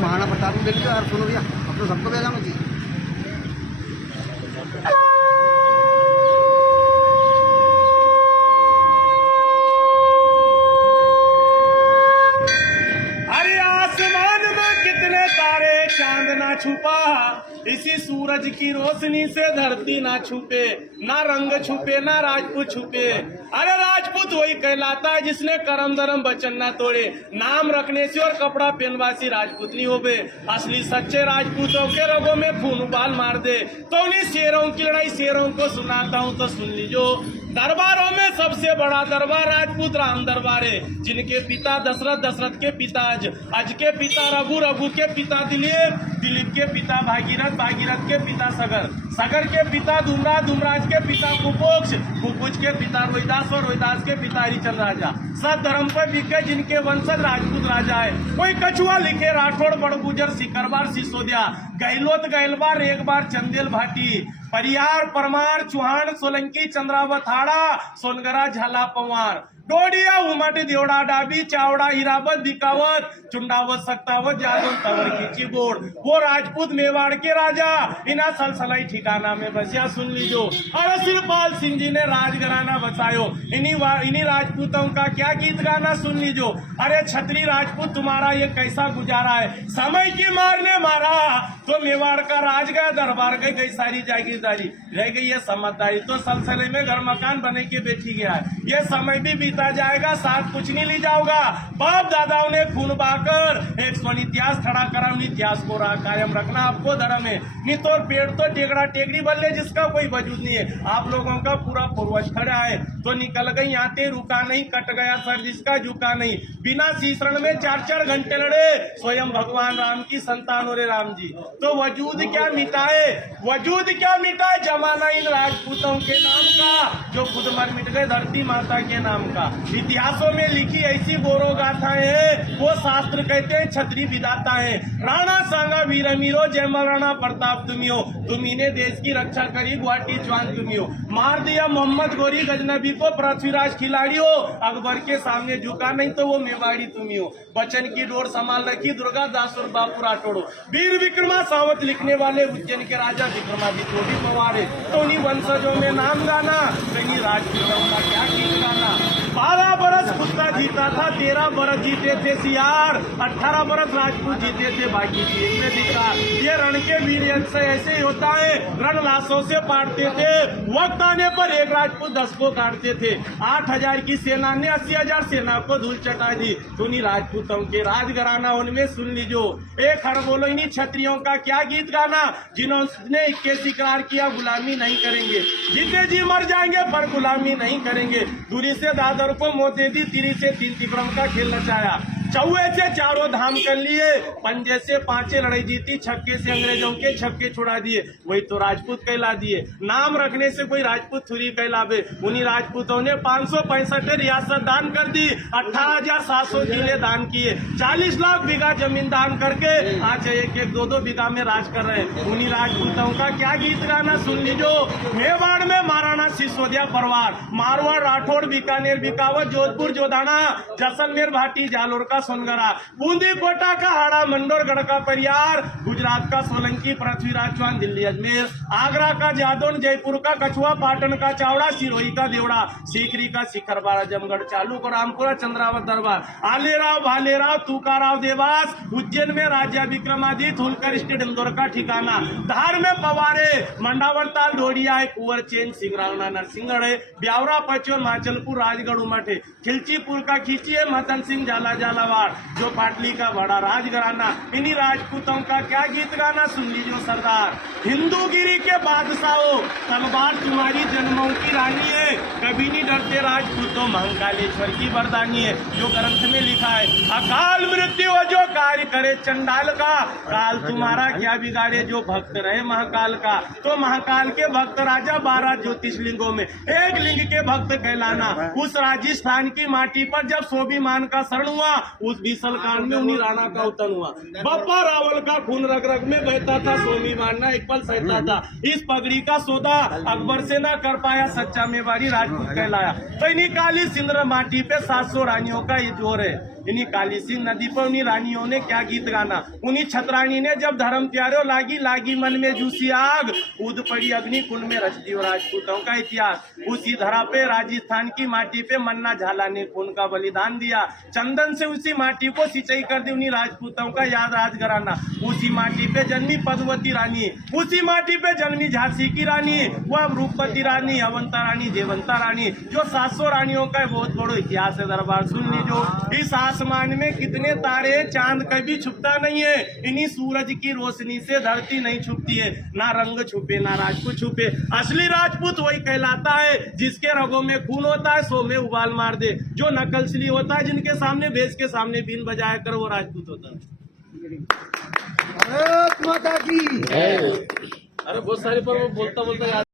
महाराणा प्रताप को ले लीजिए यार, सुनो भैया, अब तो सबको भेजा मुझे। अरे आसमान में कितने तारे, चांद ना छुपा, इसी सूरज की रोशनी से धरती ना छुपे, ना रंग छुपे ना राजपूत छुपे। अरे राजपूत वही कहलाता है जिसने करम धर्म वचन ना तोड़े, नाम रखने से और कपड़ा पहनवा से राजपूत नहीं होबे। असली सच्चे राजपूतों के रगों में खून उबाल मार दे। तो उन्हीं शेरों की लड़ाई शेरों को सुनाता हूँ, तो सुन लीजो। दरबारों में सबसे बड़ा दरबार राजपूत राम दरबार है, जिनके पिता दशरथ, दशरथ के पिता अज के पिता रघु, रघु के पिता दिलीप, दिलीप के पिता भागीरथ, भागीरथ के पिता सगर, सगर के पिता धूमराज, धूमराज के पिता कुपोक्ष, कुपोक्ष के पिता रोहिदास और रोहिदास के पिता हरिचंद्र राजा। सब धर्म पर बिके जिनके वंशज राजपूत राजा है। कोई कछुआ लिखे राठौड़, बड़गुजर, सिकरबार, सिसोदिया, गहलोत, गहलबार, एक बार चंदेल भाटी, परियार, परमार, चौहान, सोलंकी, चंद्रावत, हाड़ा, सोनगरा, झाला, पवार, डोडिया, उमट, देवड़ा, डाबी, चावड़ा, हिरावत, बिकावत, चुंडावत, सक्तावत, जादव, तवर, खींची, बोड़। वो राजपूत मेवाड़ के राजा इना सलसलाई ठिकाना में बसिया, सुन लीजो। और सिरपाल सिंह जी ने राजघराना बसायो, इन्हीं राजपूतों का क्या गीत गाना, सुन लीजो। अरे छत्री राजपूत तुम्हारा ये कैसा गुजारा है, समय की मार ने मारा तो मेवाड़ का राज गया, दरबार गई सारी जागीरदारी, रह गई है समझदारी। तो सलसले में घर मकान बने के बैठी गया है, ये समय भी बीता जाएगा, साथ कुछ नहीं ली जाओगा। बाप दादाओं ने खून बहाकर एक स्वर्ण इतिहास खड़ा करा, इतिहास को कायम रखना आपको धर्म है। नहीं तो पेड़ तो टेकड़ा टेकड़ी बल्ले जिसका कोई वजूद नहीं है। आप लोगों का पूरा पूर्वज खड़ा है तो निकल गई आते, रुका नहीं, कट गया सर जिसका झुका नहीं। बिना शीशरण में 4-4 घंटे लड़े स्वयं भगवान राम की संतान और राम जी। तो वजूद क्या मिटाए, वजूद क्या मिटाए जमाना इन राजपूतों के नाम का, जो खुद मर मिट गए धरती माता के नाम का। इतिहासों में लिखी ऐसी गौरव गाथाएं हैं, वो शास्त्र कहते हैं छत्री विधाता है। राणा सांगा वीर मीरो, जय महाराणा प्रताप तुम्ही हो, तुम्ही ने देश की रक्षा करी, गुवाहाटी जवान तुम्ही हो। मार दिया मोहम्मद गोरी गजनबी को, पृथ्वीराज खिलाड़ी हो, अकबर के सामने झुका नहीं तो वो मेवाड़ी तुम्ही हो। बचन की डोर संभाल रखी दुर्गा दास और बापू राठौड़ो। वीर विक्रमा सावत लिखने वाले उज्जैन के राजा विक्रमादित्य भी पवार है। तो उन्हीं वंशजों में नाम गाना, कहीं राजपूतों का क्या गीत गाना। 12 बरस कुत्ता जीता था, 13 बरस जीते थे सियार, 18 बरस राजपूत जीते थे, बाकी जीत में धिक्कार। ये रण के वीर से ऐसे ही होता है, रण लाशों से पाटते थे, वक्त आने पर एक राजपूत 10 को काटते थे। 8000 की सेना ने 80,000 सेना को धूल चटा दी। सुनी राजपूतों के राजघराना उनमें सुन लीजो। एक हर बोलो इन्हीं क्षत्रियों का क्या गीत गाना, जिन्होंने 21 इकरार किया गुलामी नहीं करेंगे, जीते जी मर जाएंगे पर गुलामी नहीं करेंगे। दूरी से दादर को मौत दे दी, तिरी से 3 तिक्रम का खेल नचाया, चौवे से 4 धाम कर लिए, पंजे से 5 लड़ाई जीती, छक्के से अंग्रेजों के छक्के छुड़ा दिए, वही तो राजपूत कहला दिए। नाम रखने से कोई राजपूत थोड़ी कहलावे। उन्हीं राजपूतों ने 565 रियासत दान कर दी, 18,700 जिले दान किए, 40 लाख बीघा जमीन दान करके आज 1-1, 2-2 बीघा में राज कर रहे हैं। उन्हीं राजपूतों का क्या गीत गाना, सुन लीजो। मेवाड़ में महाराणा सिसोदिया परिवार, मारवाड़, राठौड़, बीकानेर, बिकावत, जोधपुर, जोधाना, जैसलमेर, भाटी, जालोर का सोनगरा, बूंदी, कोटा का हाड़ा, मंडोर, गढ़ का परियार, गुजरात का सोलंकी, पृथ्वीराज चौहान, दिल्ली अजमेर, आगरा का जादौन, जयपुर का कछुआ, पाटन का चावड़ा, सिरोही का देवड़ा, सीकरी का शिखरबार, आजमगढ़, चालू को रामपुरा, चंद्रावत दरबार, आलेराव, भालेराव, तुकाराव, देवास, उज्जैन में राजा विक्रमादित्य, होलकर स्टेट, इंदौर का ठिकाना, धार में पवारे, मंडावर ताल, डोडिया है, कुंवर चेन, सिंगरावना, नरसिंहगढ़ है, ब्यावरा, पचोर, माचलपुर, राजगढ़, उमट है, खिलचीपुर का खींची है, मतन सिंह, झाला झालावाड़, जो पाटली का बड़ा राजघराना। इन्हीं राजपूतों का क्या गीत गाना, सुन लीजिए सरदार। हिंदूगिरी के बादशाहों, तलवार तुम्हारी जन्मों की रानी है, कभी नहीं डरते राजपूतों, महाकालेश्वर की वरदानी है, जो ग्रंथ में लिखा है। अकाल मृत्यु जो कार्य करे चंडाल का, काल तुम्हारा क्या बिगाड़े जो भक्त रहे महाकाल का। तो महाकाल के भक्त राजा 12 ज्योतिषलिंगों में एक लिंग के भक्त कहलाना। उस राजस्थान की माटी पर जब स्वाभिमान का शरण हुआ, उस बीसल कांड में उन्हीं राणा का उत्पन्न हुआ। बप्पा रावल का खून रग रग में बहता था, सोमी मारना एक पल सहता था। इस पगड़ी का सौदा अकबर से ना कर पाया, सच्चा मेवाड़ी राजपूत कहलाया। तो इन्हीं काली सिंदूर माटी पे 700 रानियों का ये जोर है। इन्हीं काली सिंह नदी पर उन्हीं रानियों ने क्या गीत गाना। उन्हीं छतरानी ने जब धर्म प्यारो लागी लागी मन में जूसी आग, कूद पड़ी अग्नि कुंड में रच दी राजपूतों का इतिहास। उसी धरा पे राजस्थान की माटी पे मन्ना झाला ने खून का बलिदान दिया। चंदन से उसी माटी को सिंचाई कर दी उन्हीं राजपूतों का याद राजघराना। उसी माटी पे जन्मी पद्मवती रानी, उसी माटी पे जन्मी झांसी की रानी, वह रूपवती रानी, अवंता रानी, जयवंता रानी, जो 700 रानियों का बहुत बड़ा इतिहास है। दरबार सुन लीजो। इस आसमान में कितने तारे, चांद कभी छुपता नहीं है। इन्हीं सूरज की रोशनी से धरती नहीं छुपती है। ना रंग छुपे ना राजपूत छुपे, असली राजपूत वही कहलाता है जिसके रगों में खून होता है, सो में उबाल मार दे। जो नकलसली होता है, जिनके सामने भेष के सामने बीन बजाया कर, वो राजपूत होता है। भारत माता की अरे बहुत सारे पर वो बोलता बोलता